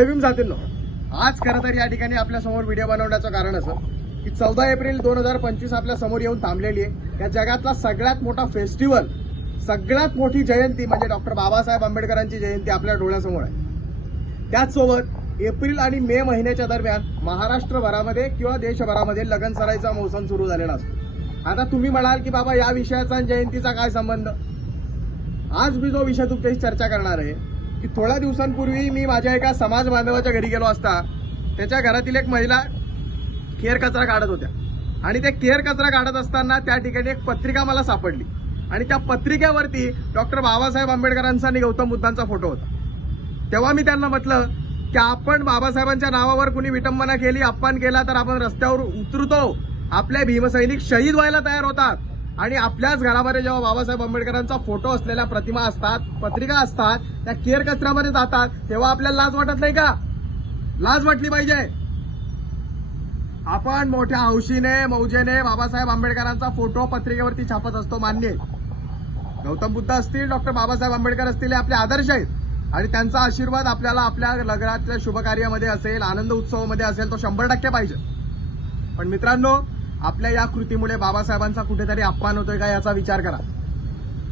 जय भीम आज खरं तर या ठिकाणी आपल्यासमोर व्हिडिओ बनवण्याचं कारण असं की चौदा एप्रिल दोन हजार पंचवीस आपल्यासमोर येऊन थांबलेली आहे. या जगातला सगळ्यात मोठा फेस्टिवल सगळ्यात मोठी जयंती म्हणजे डॉक्टर बाबासाहेब आंबेडकरांची जयंती आपल्या डोळ्यासमोर आहे. त्याचसोबत एप्रिल आणि मे महिन्याच्या दरम्यान महाराष्ट्रभरामध्ये किंवा देशभरामध्ये लगन सराईचा मौसम सुरू झालेला असतो. आता तुम्ही म्हणाल की बाबा या विषयाचा जयंतीचा काय संबंध? आज मी जो विषय तुमच्याशी चर्चा करणार आहे की थोड्या दिवसांपूर्वी मी माझ्या एका समाज बांधवाच्या घरी गेलो असता. त्याच्या घरातील एक महिला केर कचरा काढत होत्या. आणि ते केर कचरा काढत असताना त्या ठिकाणी एक पत्रिका मला सापडली. आणि त्या पत्रिकेवरती डॉक्टर बाबासाहेब आंबेडकरांचा आणि गौतम बुद्धांचा फोटो होता. तेव्हा मी त्यांना म्हटलं की आपण बाबासाहेबांच्या नावावर कुणी विटंबना केली अपमान केला तर आपण रस्त्यावर उतरतो. आपले भीमसैनिक शहीद व्हायला तयार होतात. आणि आपल्याच घरामध्ये जेव्हा बाबासाहेब आंबेडकरांचा फोटो असलेल्या प्रतिमा असतात पत्रिका असतात त्या केर कचऱ्यामध्ये जातात तेव्हा आपल्याला लाज वाटत नाही का? लाज वाटली पाहिजे. आपण मोठ्या हौशीने मौजेने बाबासाहेब आंबेडकरांचा फोटो पत्रिकेवरती छापत असतो मान्य. गौतम बुद्ध असतील डॉक्टर बाबासाहेब आंबेडकर असतील हे आपले आदर्श आहेत. आणि त्यांचा आशीर्वाद आपल्याला आपल्या लग्नातल्या शुभकार्यामध्ये असेल आनंद उत्सवामध्ये असेल तो शंभर टक्के पाहिजे. पण मित्रांनो आपल्या या कृतीमुळे बाबासाहेबांचा कुठेतरी अपमान होतोय का याचा विचार करा.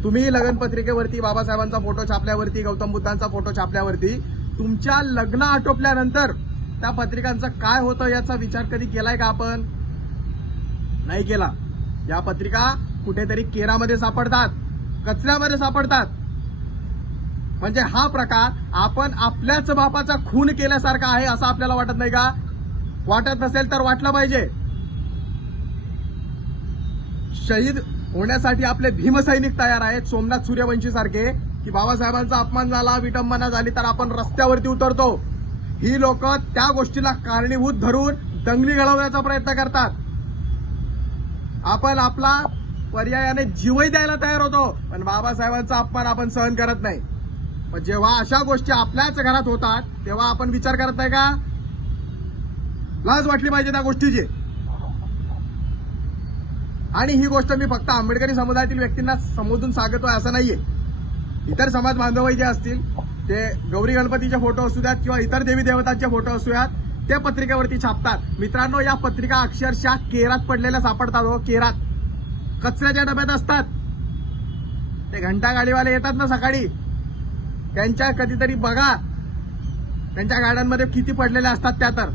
तुम्ही लग्न पत्रिकेवरती बाबासाहेबांचा फोटो छापल्यावरती गौतम बुद्धांचा फोटो छापल्यावरती तुमच्या लग्न आटोपल्यानंतर त्या पत्रिकांचं काय होतं याचा विचार कधी केलाय का आपण? नाही केला. या पत्रिका कुठेतरी केरामध्ये सापडतात कचऱ्यामध्ये सापडतात. म्हणजे हा प्रकार आपण आपल्याच बापाचा खून केल्यासारखा आहे असं आपल्याला वाटत नाही का? वाटत नसेल तर वाटलं पाहिजे. शहीद होण्यासाठी आपले भीमसैनिक तयार आहेत. सोमनाथ सूर्यवंशी सारखे की बाबासाहेबांचा अपमान झाला विटंबना झाली तर आपण रस्त्यावरती उतरतो. ही लोक त्या गोष्टीला कारणीभूत धरून दंगली घडवण्याचा प्रयत्न करतात. आपण आपला पर्यायाने जीवही द्यायला तयार होतो पण बाबासाहेबांचा अपमान आपण सहन करत नाही. पण जेव्हा अशा गोष्टी आपल्याच घरात होतात तेव्हा आपण विचार करत नाही का? लाज वाटली पाहिजे त्या गोष्टीची. आणि ही गोष्ट मी फक्त आंबेडकरी समुदायातील व्यक्तींना संबोधून सांगतोय असं नाहीये. इतर समाज बांधवही जे असतील ते गौरी गणपतीचे फोटो असू द्यात किंवा इतर देवी देवतांचे फोटो असू द्यात ते पत्रिकेवरती छापतात. मित्रांनो या पत्रिका अक्षरशः केरात पडलेल्या सापडतात हो केरात. कचऱ्याच्या डब्यात असतात. ते घंटा गाडीवाले येतात ना सकाळी? त्यांच्या कधीतरी बघा. त्यांच्या गाड्यांमध्ये किती पडलेल्या असतात त्या तर.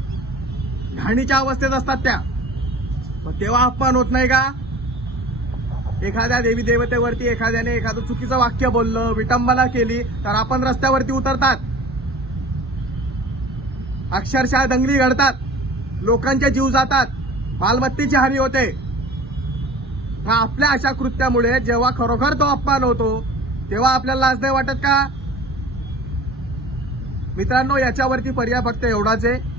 घाणीच्या अवस्थेत असतात त्या. मग तेव्हा अपमान होत नाही का? एखाद्या देवी देवतेवरती एखाद्याने एखादं चुकीचं वाक्य बोललं विटंबना केली तर आपण रस्त्यावरती उतरतात. अक्षरशः दंगली घडतात. लोकांचे जीव जातात. मालमत्तेची हानी होते. मग आपल्या अशा कृत्यामुळे जेव्हा खरोखर तो अपमान होतो तेव्हा आपल्याला लाज नाही वाटत का? मित्रांनो याच्यावरती पर्याय फक्त एवढाच आहे.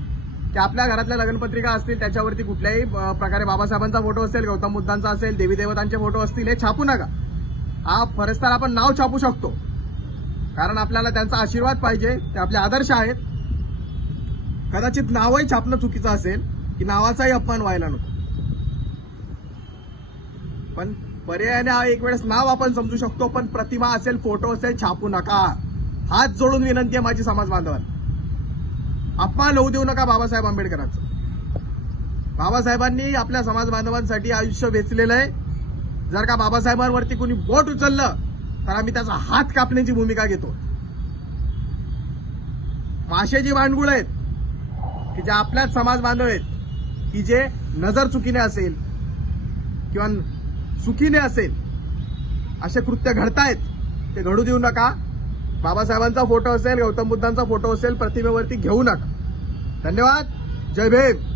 की आपल्या घरातल्या लग्नपत्रिका असतील त्याच्यावरती कुठल्याही प्रकारे बाबासाहेबांचा फोटो असेल गौतम बुद्धांचा असेल देवी देवतांचे फोटो असतील हे छापू नका. हा फरस्तार आपण नाव छापू शकतो. कारण आपल्याला त्यांचा आशीर्वाद पाहिजे ते आपले आदर्श आहेत. कदाचित नावही छापणं चुकीचं असेल की नावाचाही अपमान व्हायला नको. पण पर्यायाने हा एक वेळेस नाव आपण समजू शकतो पण प्रतिमा असेल फोटो असेल छापू नका. हात जोडून विनंती आहे माझी समाज बांधवांना अपमान होऊ देऊ नका बाबासाहेब आंबेडकरांचं. बाबासाहेबांनी आपल्या समाज बांधवांसाठी आयुष्य वेचलेलं आहे. जर का बाबासाहेबांवरती कोणी बोट उचललं तर आम्ही त्याचा हात कापण्याची भूमिका घेतो. मासे जी भांडगुळ आहेत की जे आपल्याच समाज बांधव आहेत की जे नजर चुकीने असेल किंवा चुकीने असेल असे कृत्य घडतायत ते घडू देऊ नका. बाबासाहेबांचा फोटो असेल गौतम बुद्धांचा फोटो असेल प्रतिमेवरती घेऊ नका. धन्यवाद. जय भीम.